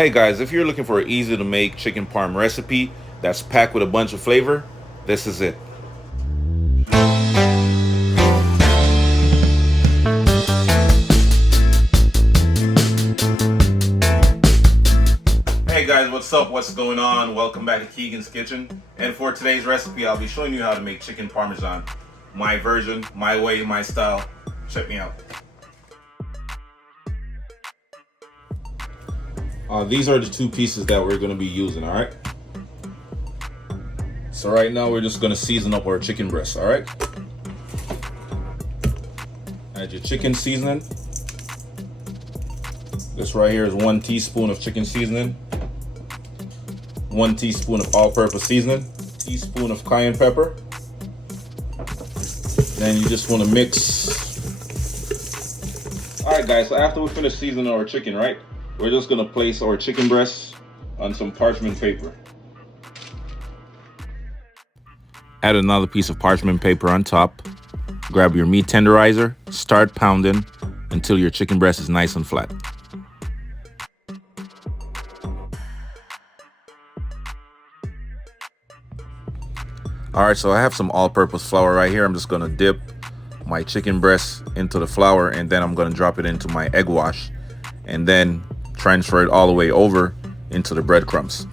Hey guys, if you're looking for an easy to make chicken parm recipe that's packed with a bunch of flavor, this is it. Hey guys, what's up? What's going on? Welcome back to Keegan's Kitchen. And for today's recipe, I'll be showing you how to make chicken parmesan. My version, my way, my style. Check me out. These are the two pieces that we're going to be using, all right? So right now we're just going to season up our chicken breast, all right? Add your chicken seasoning. This right here is 1 teaspoon of chicken seasoning, 1 teaspoon of all-purpose seasoning, teaspoon of cayenne pepper. Then you just want to mix. All right, guys, so after we finish seasoning our chicken, right? We're just gonna place our chicken breast on some parchment paper. Add another piece of parchment paper on top. Grab your meat tenderizer, start pounding until your chicken breast is nice and flat. All right, so I have some all-purpose flour right here. I'm just gonna dip my chicken breast into the flour, and then I'm gonna drop it into my egg wash, and then transfer it all the way over into the breadcrumbs.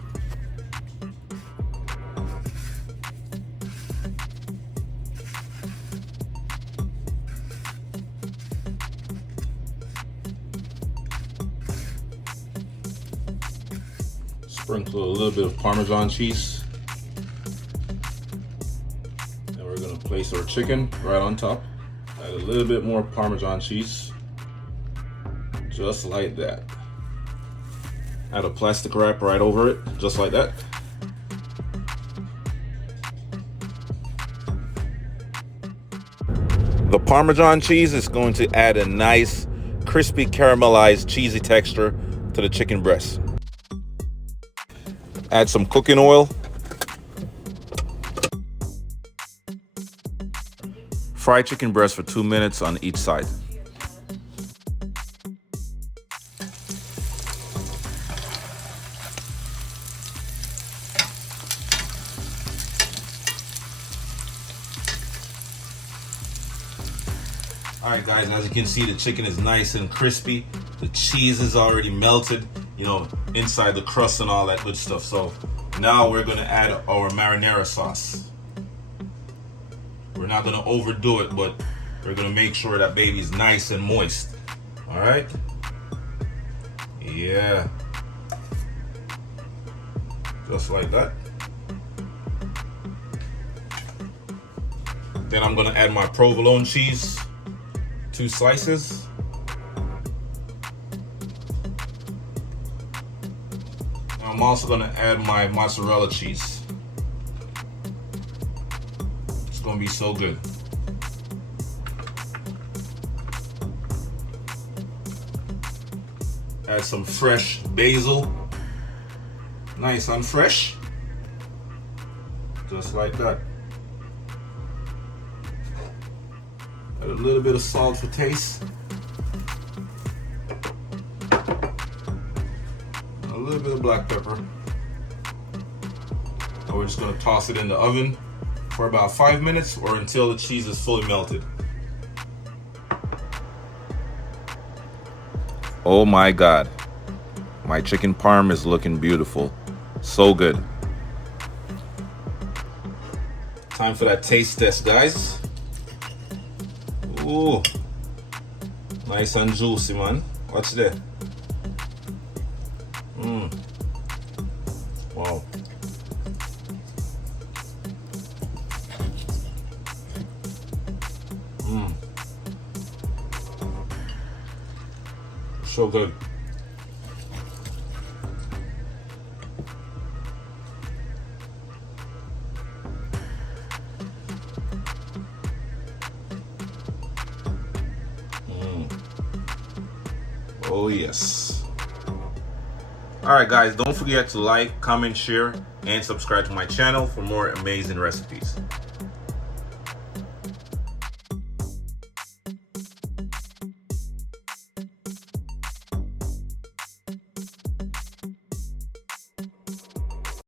Sprinkle a little bit of Parmesan cheese. And we're gonna place our chicken right on top. Add a little bit more Parmesan cheese. Just like that. Add a plastic wrap right over it, just like that. The Parmesan cheese is going to add a nice, crispy, caramelized, cheesy texture to the chicken breast. Add some cooking oil. Fry chicken breast for 2 minutes on each side. All right, guys, as you can see, the chicken is nice and crispy. The cheese is already melted, inside the crust and all that good stuff. So now we're gonna add our marinara sauce. We're not gonna overdo it, but we're gonna make sure that baby's nice and moist. All right? Yeah. Just like that. Then I'm gonna add my provolone cheese. 2 slices. I'm also gonna add my mozzarella cheese. It's gonna be so good. Add some fresh basil. Nice and fresh. Just like that. Add a little bit of salt for taste. A little bit of black pepper. And we're just gonna toss it in the oven for about 5 minutes or until the cheese is fully melted. Oh my God. My chicken parm is looking beautiful. So good. Time for that taste test, guys. Ooh, nice and juicy, man. Watch that. Wow. So good. Oh yes. Alright guys, don't forget to like, comment, share, and subscribe to my channel for more amazing recipes.